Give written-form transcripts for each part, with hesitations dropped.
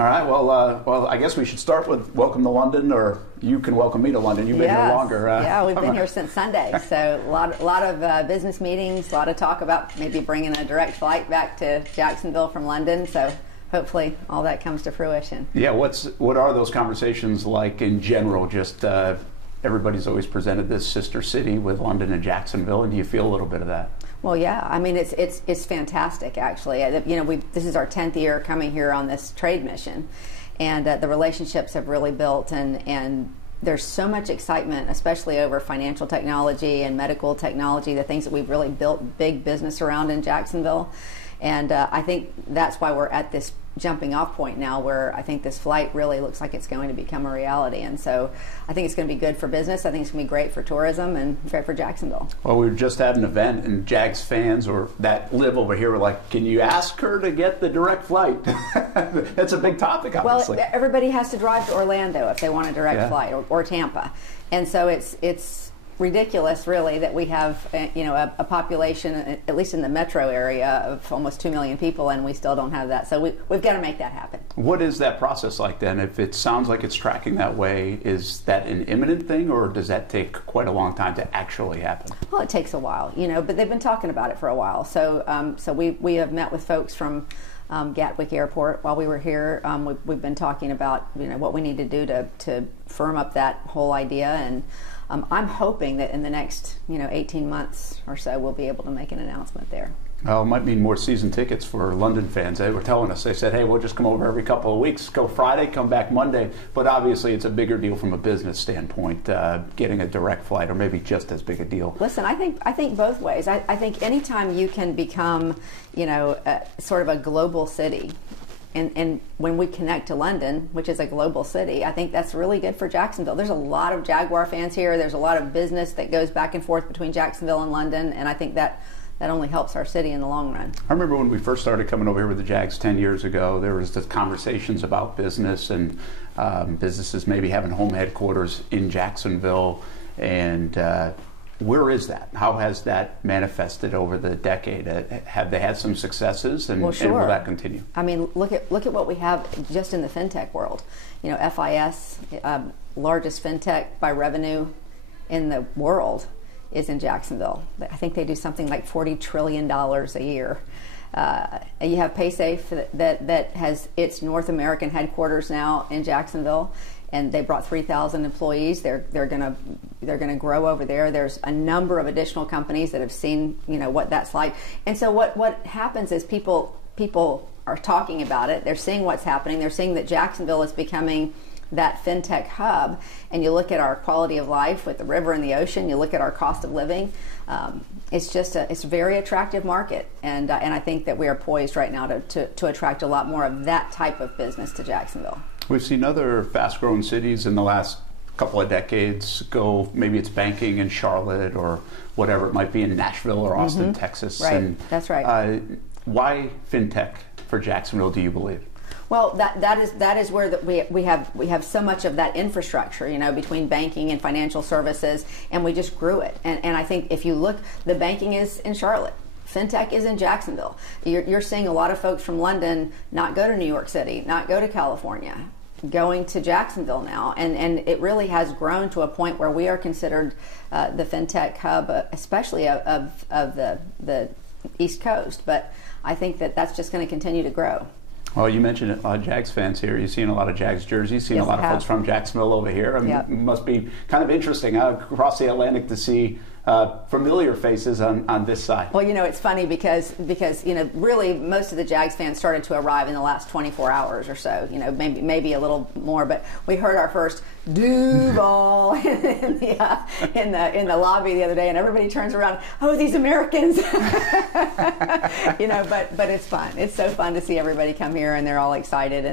All right. Well, I guess we should start with welcome to London, or you can welcome me to London. You've been here longer. Yeah, we've been here since Sunday. So a lot of business meetings, a lot of talk about maybe bringing a direct flight back to Jacksonville from London. So hopefully all that comes to fruition. Yeah. What are those conversations like in general? Just everybody's always presented this sister city with London and Jacksonville, and do you feel a little bit of that? Well, yeah. I mean, it's fantastic, actually. This is our 10th year coming here on this trade mission, and the relationships have really built, and there's so much excitement, especially over financial technology and medical technology, the things that we've really built big business around in Jacksonville. And I think that's why we're at this jumping off point now, where I think this flight really looks like it's going to become a reality. And so I think it's going to be good for business. I think it's going to be great for tourism and great for Jacksonville. Well, we just had an event, and Jags fans that live over here were like, can you ask her to get the direct flight? That's a big topic, obviously. Well, everybody has to drive to Orlando if they want a direct flight, or Tampa. And so it's ridiculous, really, that we have a population, at least in the metro area, of almost 2 million people, and we still don't have that. So we've got to make that happen. What is that process like then? If it sounds like it's tracking that way, is that an imminent thing, or does that take quite a long time to actually happen? Well, it takes a while, but they've been talking about it for a while. So we have met with folks from Gatwick Airport while we were here. We've been talking about what we need to do to firm up that whole idea, and I'm hoping that in the next 18 months or so we'll be able to make an announcement there. Well, it might mean more season tickets for London fans. They were telling us, they said, hey, we'll just come over every couple of weeks, go Friday, come back Monday. But obviously it's a bigger deal from a business standpoint, getting a direct flight, or maybe just as big a deal. Listen, I think both ways. I think anytime you can become sort of a global city, and when we connect to London, which is a global city, I think that's really good for Jacksonville. There's a lot of Jaguar fans here. There's a lot of business that goes back and forth between Jacksonville and London, and I think that only helps our city in the long run. I remember when we first started coming over here with the Jags 10 years ago, there was the conversations about business and businesses maybe having home headquarters in Jacksonville, and where is that? How has that manifested over the decade? Have they had some successes, and, well, sure. And will that continue? I mean, look at what we have just in the fintech world. FIS, largest fintech by revenue in the world, is in Jacksonville. I think they do something like $40 trillion a year. You have PaySafe that has its North American headquarters now in Jacksonville, and they brought 3,000 employees. They're gonna grow over there. There's a number of additional companies that have seen what that's like. And so what happens is people are talking about it. They're seeing what's happening. They're seeing that Jacksonville is becoming that fintech hub, and you look at our quality of life with the river and the ocean, you look at our cost of living, it's a very attractive market, and I think that we are poised right now to attract a lot more of that type of business to Jacksonville. We've seen other fast-growing cities in the last couple of decades go, maybe it's banking in Charlotte or whatever it might be, in Nashville or Austin, Texas. Right, and, that's right. Why fintech for Jacksonville, do you believe? Well, that is where we have so much of that infrastructure, between banking and financial services, and we just grew it. And I think if you look, the banking is in Charlotte. Fintech is in Jacksonville. You're seeing a lot of folks from London not go to New York City, not go to California, going to Jacksonville now, and it really has grown to a point where we are considered the fintech hub, especially of the East Coast. But I think that's just going to continue to grow. Well, you mentioned a lot of Jags fans here. You've seen a lot of Jags jerseys, seen Yes, a lot I of have. folks from Jacksonville over here. Yep. It must be kind of interesting across the Atlantic to see familiar faces on this side. Well, it's funny because really most of the Jags fans started to arrive in the last 24 hours or so. Maybe a little more, but we heard our first Duval in the lobby the other day, and everybody turns around. Oh, these Americans! But it's fun. It's so fun to see everybody come here, and they're all excited.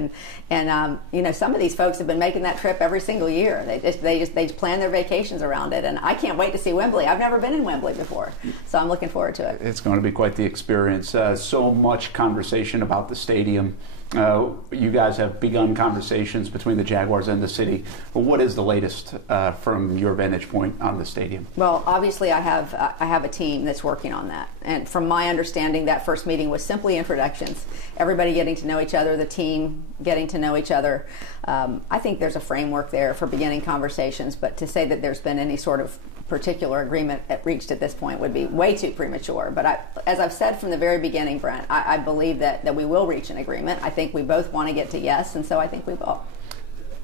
And some of these folks have been making that trip every single year. They just plan their vacations around it, and I can't wait to see Wembley. I've never been in Wembley before, so I'm looking forward to it. It's going to be quite the experience. So much conversation about the stadium. You guys have begun conversations between the Jaguars and the city. What is the latest from your vantage point on the stadium? Well, obviously, I have a team that's working on that. And from my understanding, that first meeting was simply introductions. Everybody getting to know each other, the team getting to know each other. I think there's a framework there for beginning conversations, but to say that there's been any sort of particular agreement reached at this point would be way too premature. But as I've said from the very beginning, Brent, I believe that we will reach an agreement. I think we both want to get to yes, and so I think we will.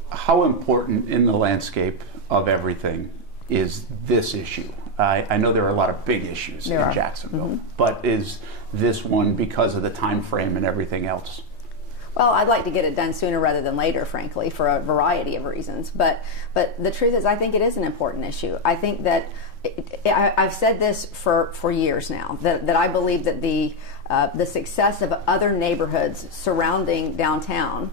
How important in the landscape of everything is this issue? I know there are a lot of big issues in Jacksonville, but is this one because of the time frame and everything else? Well, I'd like to get it done sooner rather than later, frankly, for a variety of reasons. But the truth is, I think it is an important issue. I think that I've said this for years now, that I believe that the success of other neighborhoods surrounding downtown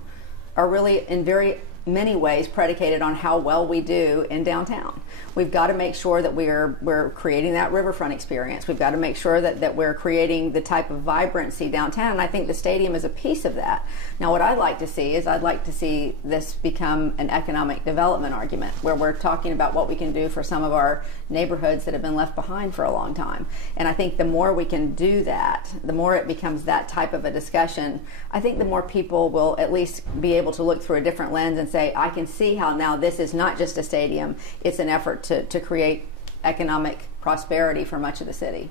are really in very many ways predicated on how well we do in downtown. We've got to make sure that we're creating that riverfront experience. We've got to make sure that we're creating the type of vibrancy downtown, and I think the stadium is a piece of that. Now, what I'd like to see is I'd like to see this become an economic development argument, where we're talking about what we can do for some of our neighborhoods that have been left behind for a long time. And I think the more we can do that, the more it becomes that type of a discussion, I think the more people will at least be able to look through a different lens and say, I can see how now this is not just a stadium, it's an effort to create economic prosperity for much of the city.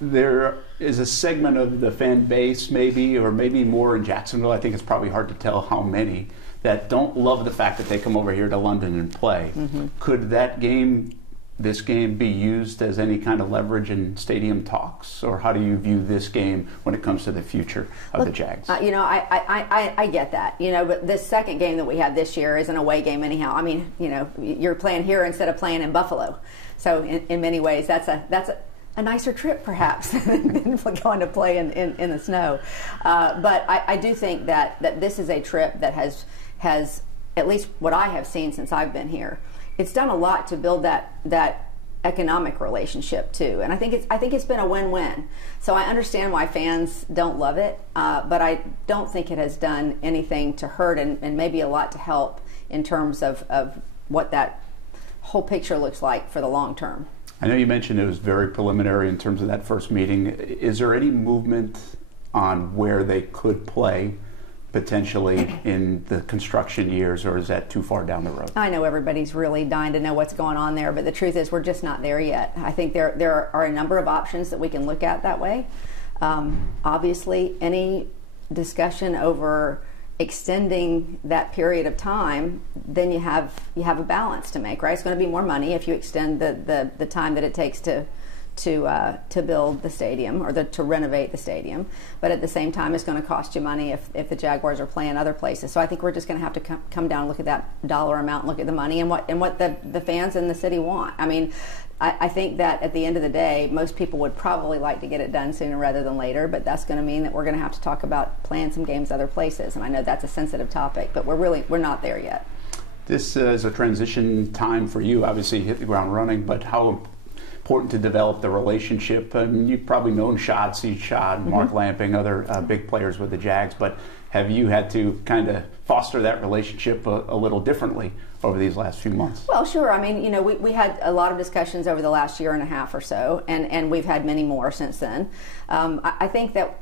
There is a segment of the fan base, maybe, or maybe more in Jacksonville, I think it's probably hard to tell how many, that don't love the fact that they come over here to London and play. Could this game be used as any kind of leverage in stadium talks, or how do you view this game when it comes to the future of the Jags? I get that, but this second game that we have this year is an away game anyhow. I mean, you're playing here instead of playing in Buffalo, so in many ways that's a nicer trip perhaps than going to play in the snow. But I do think that this is a trip that has, at least what I have seen since I've been here, it's done a lot to build that economic relationship too, and I think it's been a win-win. So I understand why fans don't love it, but I don't think it has done anything to hurt, and maybe a lot to help in terms of what that whole picture looks like for the long term. I know you mentioned it was very preliminary in terms of that first meeting. Is there any movement on where they could play potentially in the construction years, or is that too far down the road? I know everybody's really dying to know what's going on there, but the truth is we're just not there yet. I think there are a number of options that we can look at that way. Obviously, any discussion over extending that period of time, then you have a balance to make, right? It's going to be more money if you extend the time that it takes to build the stadium or to renovate the stadium, but at the same time it's going to cost you money if the Jaguars are playing other places. So I think we're just going to have to come down and look at that dollar amount, look at the money and what the fans in the city want. I mean, I think that at the end of the day, most people would probably like to get it done sooner rather than later, but that's going to mean that we're going to have to talk about playing some games other places, and I know that's a sensitive topic, but we're not there yet. This is a transition time for you. Obviously, you hit the ground running, but how important to develop the relationship? And you've probably known Shad, Mark Lamping, other big players with the Jags, but have you had to kind of foster that relationship a little differently over these last few months? Well, sure. I mean, we had a lot of discussions over the last year and a half or so, and we've had many more since then. I think that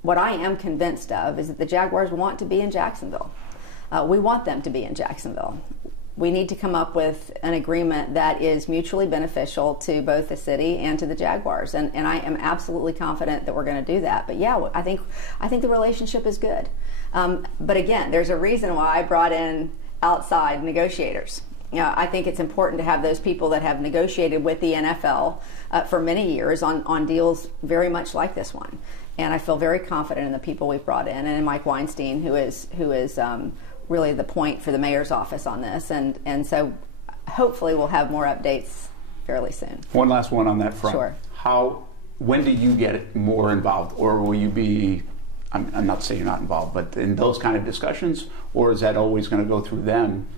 what I am convinced of is that the Jaguars want to be in Jacksonville. We want them to be in Jacksonville. We need to come up with an agreement that is mutually beneficial to both the city and to the Jaguars, and I am absolutely confident that we're going to do that. But yeah, I think the relationship is good. But again, there's a reason why I brought in outside negotiators. I think it's important to have those people that have negotiated with the NFL for many years on deals very much like this one, and I feel very confident in the people we've brought in, and in Mike Weinstein, who is really the point for the mayor's office on this, and so hopefully we'll have more updates fairly soon. One last one on that front. Sure. When do you get more involved, or will you be, I'm not saying you're not involved, but in those kind of discussions, or is that always going to go through them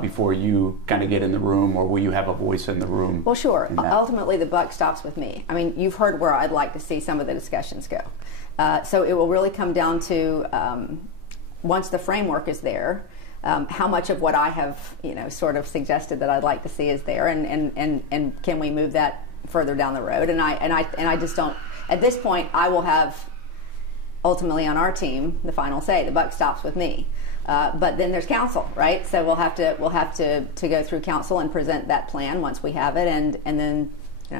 before you kind of get in the room, or will you have a voice in the room? Well, sure. Ultimately, the buck stops with me. I mean, you've heard where I'd like to see some of the discussions go. So it will really come down to once the framework is there, how much of what I have, sort of suggested that I'd like to see is there, and can we move that further down the road? And I just don't. At this point, I will have ultimately on our team the final say. The buck stops with me. But then there's council, right? So we'll have to go through council and present that plan once we have it, and then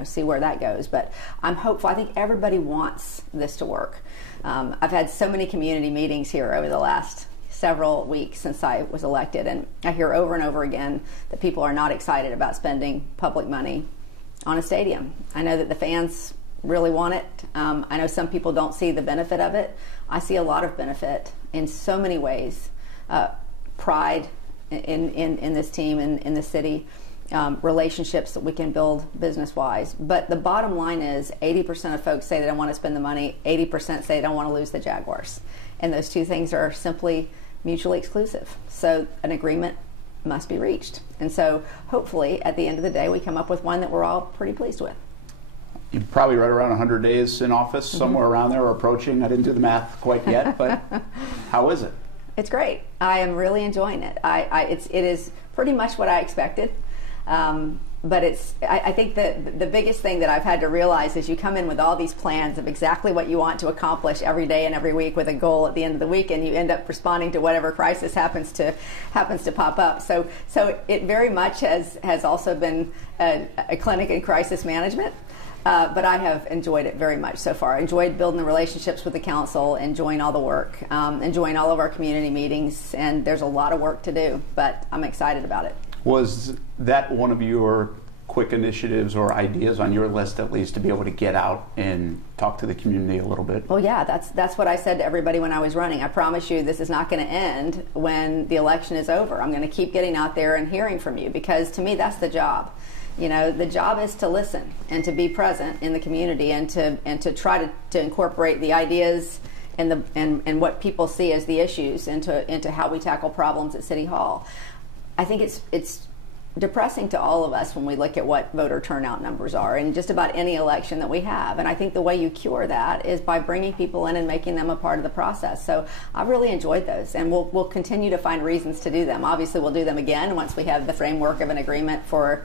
see where that goes. But I'm hopeful. I think everybody wants this to work. I've had so many community meetings here over the last several weeks since I was elected, and I hear over and over again that people are not excited about spending public money on a stadium. I know that the fans really want it. I know some people don't see the benefit of it. I see a lot of benefit in so many ways. Pride in this team, in the city, relationships that we can build business-wise. But the bottom line is 80% of folks say they don't want to spend the money, 80% say they don't want to lose the Jaguars. And those two things are simply mutually exclusive. So an agreement must be reached. And so hopefully at the end of the day we come up with one that we're all pretty pleased with. You're probably right around 100 days in office, somewhere around there, or approaching. I didn't do the math quite yet, but how is it? It's great. I am really enjoying it. It is pretty much what I expected. But I think that the biggest thing that I've had to realize is you come in with all these plans of exactly what you want to accomplish every day and every week with a goal at the end of the week, and you end up responding to whatever crisis happens to pop up. So it very much has also been a clinic in crisis management. But I have enjoyed it very much so far. I enjoyed building the relationships with the council, enjoying all the work, enjoying all of our community meetings, and there's a lot of work to do, but I'm excited about it. Was that one of your quick initiatives or ideas on your list, at least, to be able to get out and talk to the community a little bit? Well, yeah, that's what I said to everybody when I was running. I promise you this is not going to end when the election is over. I'm going to keep getting out there and hearing from you, because to me that's the job. The job is to listen and to be present in the community, and to try to incorporate the ideas and what people see as the issues into how we tackle problems at City Hall. I think it's depressing to all of us when we look at what voter turnout numbers are in just about any election that we have. And I think the way you cure that is by bringing people in and making them a part of the process. So I really enjoyed those, and we'll continue to find reasons to do them. Obviously, we'll do them again once we have the framework of an agreement for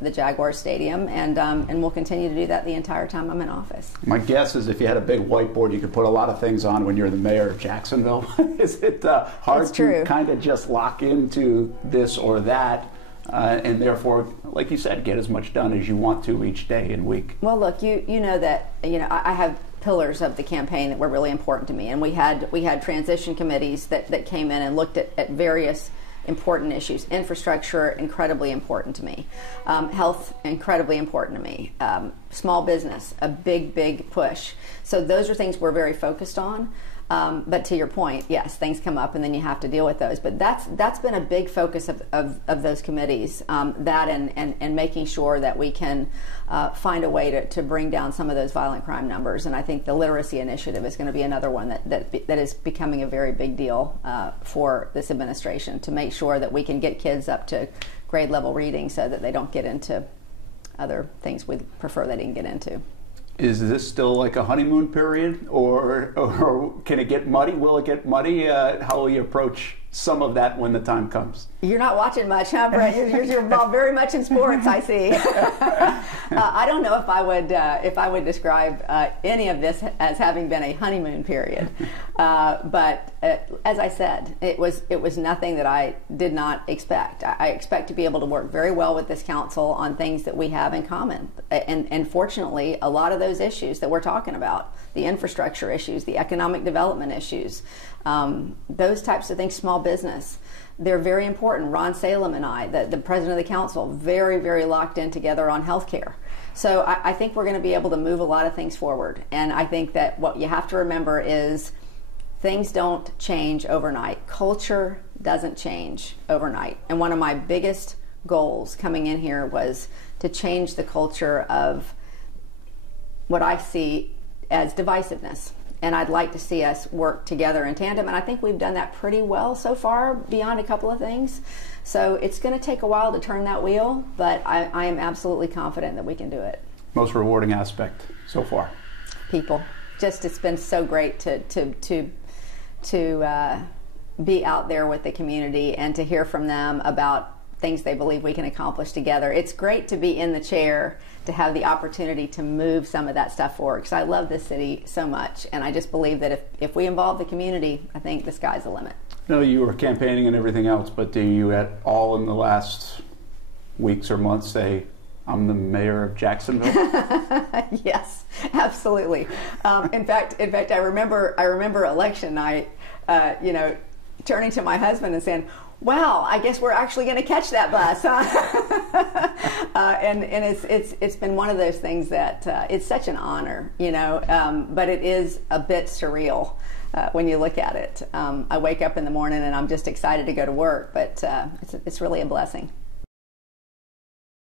the Jaguars stadium, and we'll continue to do that the entire time I'm in office. My guess is if you had a big whiteboard, you could put a lot of things on when you're the mayor of Jacksonville. Is it hard to kind of just lock into this or that, and therefore, like you said, get as much done as you want to each day and week? Well, look, you know that I have pillars of the campaign that were really important to me, and we had transition committees that came in and looked at various important issues. Infrastructure, incredibly important to me. Health, incredibly important to me. Small business, a big push. So those are things we're very focused on. But to your point, yes, things come up and then you have to deal with those. But that's been a big focus of those committees, that and making sure that we can find a way to bring down some of those violent crime numbers. And I think the literacy initiative is going to be another one that is becoming a very big deal for this administration, to make sure that we can get kids up to grade level reading so that they don't get into other things we'd prefer they didn't get into. Is this still like a honeymoon period, or can it get muddy? Will it get muddy? How will you approach some of that when the time comes? You're not watching much, huh, Brett? You're involved very much in sports, I see. I don't know if I would describe any of this as having been a honeymoon period, but as I said, it was nothing that I did not expect. I expect to be able to work very well with this council on things that we have in common, and fortunately, a lot of those issues that we're talking about, the infrastructure issues, the economic development issues, those types of things, small business, they're very important. Ron Salem and I, the president of the council, very locked in together on healthcare. So I think we're going to be able to move a lot of things forward. And I think that what you have to remember is things don't change overnight. Culture doesn't change overnight. And one of my biggest goals coming in here was to change the culture of what I see as divisiveness. And I'd like to see us work together in tandem. And I think we've done that pretty well so far, beyond a couple of things. So it's going to take a while to turn that wheel, but I am absolutely confident that we can do it. Most rewarding aspect so far? People. Just, it's been so great to be out there with the community and to hear from them about things they believe we can accomplish together. It's great to be in the chair, to have the opportunity to move some of that stuff forward, because I love this city so much, and I just believe that if we involve the community, I think the sky's the limit. No, you were campaigning and everything else, but do you at all in the last weeks or months say, I'm the mayor of Jacksonville? Yes, absolutely. In fact, I remember election night, turning to my husband and saying, "Wow, I guess we're actually going to catch that bus." Huh? And it's been one of those things that it's such an honor, but it is a bit surreal when you look at it. I wake up in the morning and I'm just excited to go to work, but it's really a blessing.